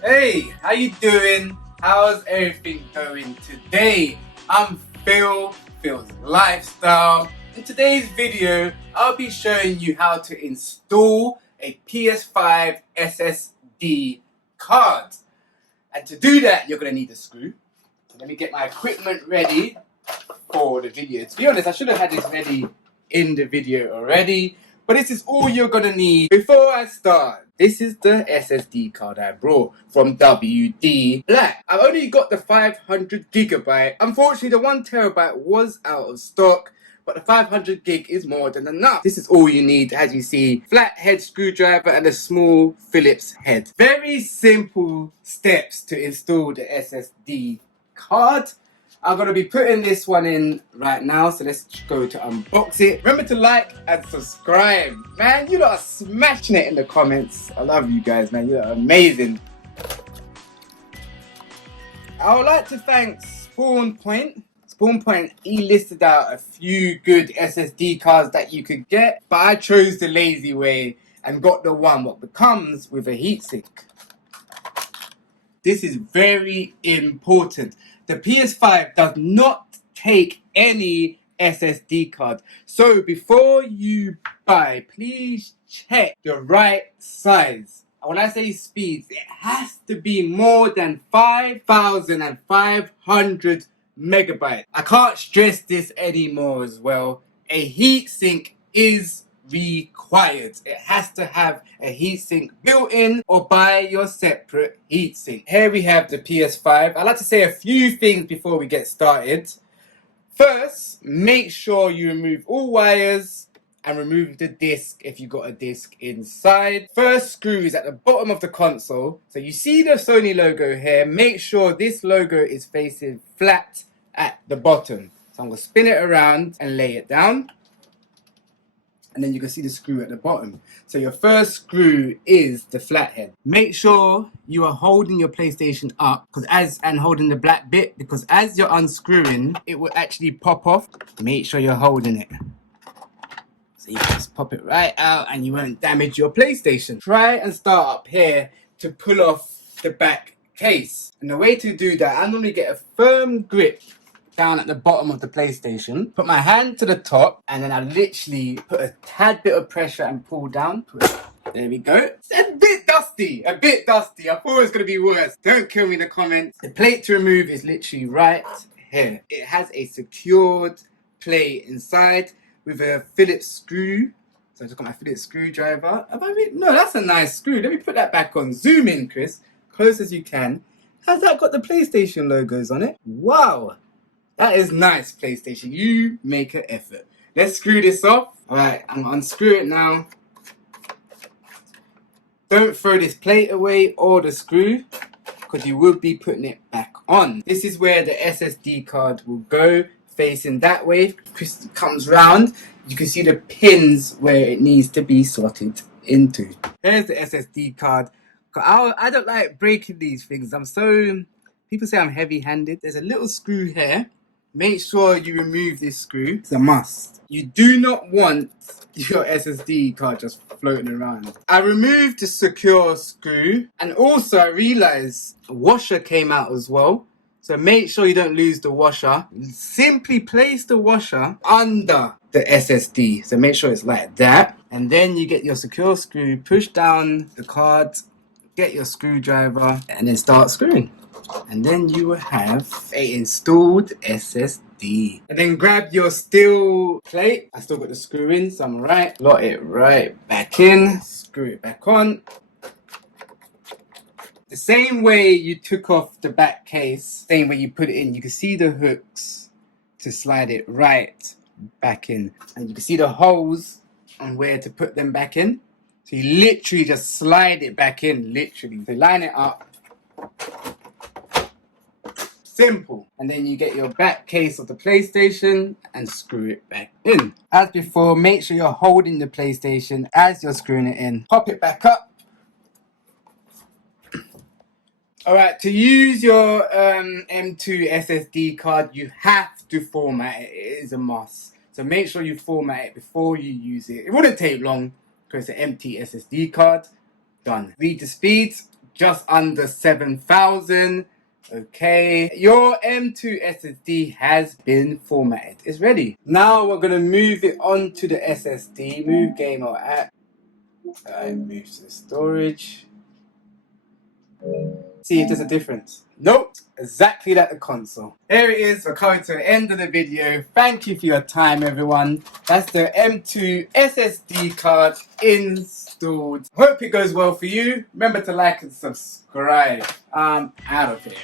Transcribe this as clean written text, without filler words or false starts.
Hey, how you doing? How's everything going today? I'm Phil's Lifestyle. In today's video, I'll be showing you how to install a PS5 SSD card. And to do that, you're going to need a screw. So let me get my equipment ready for the video. To be honest, I should have had this ready in the video already, but this is all you're gonna need. Before I start, this is the SSD card I brought from WD Black. I've only got the 500 gigabyte. Unfortunately, the 1 terabyte was out of stock, but the 500 gig is more than enough. This is all you need, as you see, flat head screwdriver and a small Phillips head. Very simple steps to install the SSD card. I'm going to be putting this one in right now, so let's go to unbox it. Remember to like and subscribe. Man, you lot are smashing it in the comments. I love you guys, man. You're amazing. I would like to thank SpawnPoint. SpawnPoint, he listed out a few good SSD cards that you could get, but I chose the lazy way and got the one what comes with a heatsink. This is very important. The PS5 does not take any SSD card. So before you buy, please check the right size. When I say speeds, it has to be more than 5,500 megabytes. I can't stress this anymore as well. A heatsink is required. It has to have a heatsink built in or buy your separate heatsink. Here we have the PS5. I'd like to say a few things before we get started. First, make sure you remove all wires and remove the disc if you got a disc inside. First screw is at the bottom of the console. So you see the Sony logo here. Make sure this logo is facing flat at the bottom. So I'm going to spin it around and lay it down. And then you can see the screw at the bottom. So your first screw is the flathead. Make sure you are holding your PlayStation up and holding the black bit, because as you're unscrewing, it will actually pop off. Make sure you're holding it. So you just pop it right out and you won't damage your PlayStation. Try and start up here to pull off the back case. And the way to do that, I normally get a firm grip down at the bottom of the PlayStation, put my hand to the top, and then I literally put a tad bit of pressure and pull down. There we go. It's a bit dusty. I thought it was going to be worse. Don't kill me in the comments. The plate to remove is literally right here. It has a secured plate inside with a Phillips screw. So I just got my Phillips screwdriver. No, that's a nice screw. Let me put that back on. Zoom in, Chris. Close as you can. Has that got the PlayStation logos on it? Wow. That is nice, PlayStation. You make an effort. Let's screw this off. Alright, I'm going to unscrew it now. Don't throw this plate away or the screw, because you will be putting it back on. This is where the SSD card will go, facing that way. Chris comes round. You can see the pins where it needs to be slotted into. Here's the SSD card. I don't like breaking these things. People say I'm heavy-handed. There's a little screw here. Make sure you remove this screw. It's a must. You do not want your SSD card just floating around. I removed the secure screw, and also I realized a washer came out as well. So make sure you don't lose the washer. Simply place the washer under the SSD. So make sure it's like that. And then you get your secure screw, push down the card, get your screwdriver, and then start screwing. And then you will have a installed SSD. And then grab your steel plate. I still got the screw in, so I'm right. Slot it right back in. Screw it back on. The same way you took off the back case, same way you put it in, you can see the hooks to slide it right back in. And you can see the holes on where to put them back in. So you literally just slide it back in, literally. So line it up. Simple. And then you get your back case of the PlayStation and screw it back in. As before, make sure you're holding the PlayStation as you're screwing it in. Pop it back up. Alright, to use your M.2 SSD card, you have to format it. It is a must. So make sure you format it before you use it. It wouldn't take long because it's an empty SSD card. Done. Read the speeds. just under 7,000. Okay, your M.2 SSD has been formatted. It's ready. Now we're gonna move it onto the SSD. Move game or app. Move to the storage. See if there's a difference. Nope, exactly like the console. Here it is. We're coming to the end of the video. Thank you for your time, everyone. That's the M.2 SSD card installed. Hope it goes well for you. Remember to like and subscribe. I'm out of here.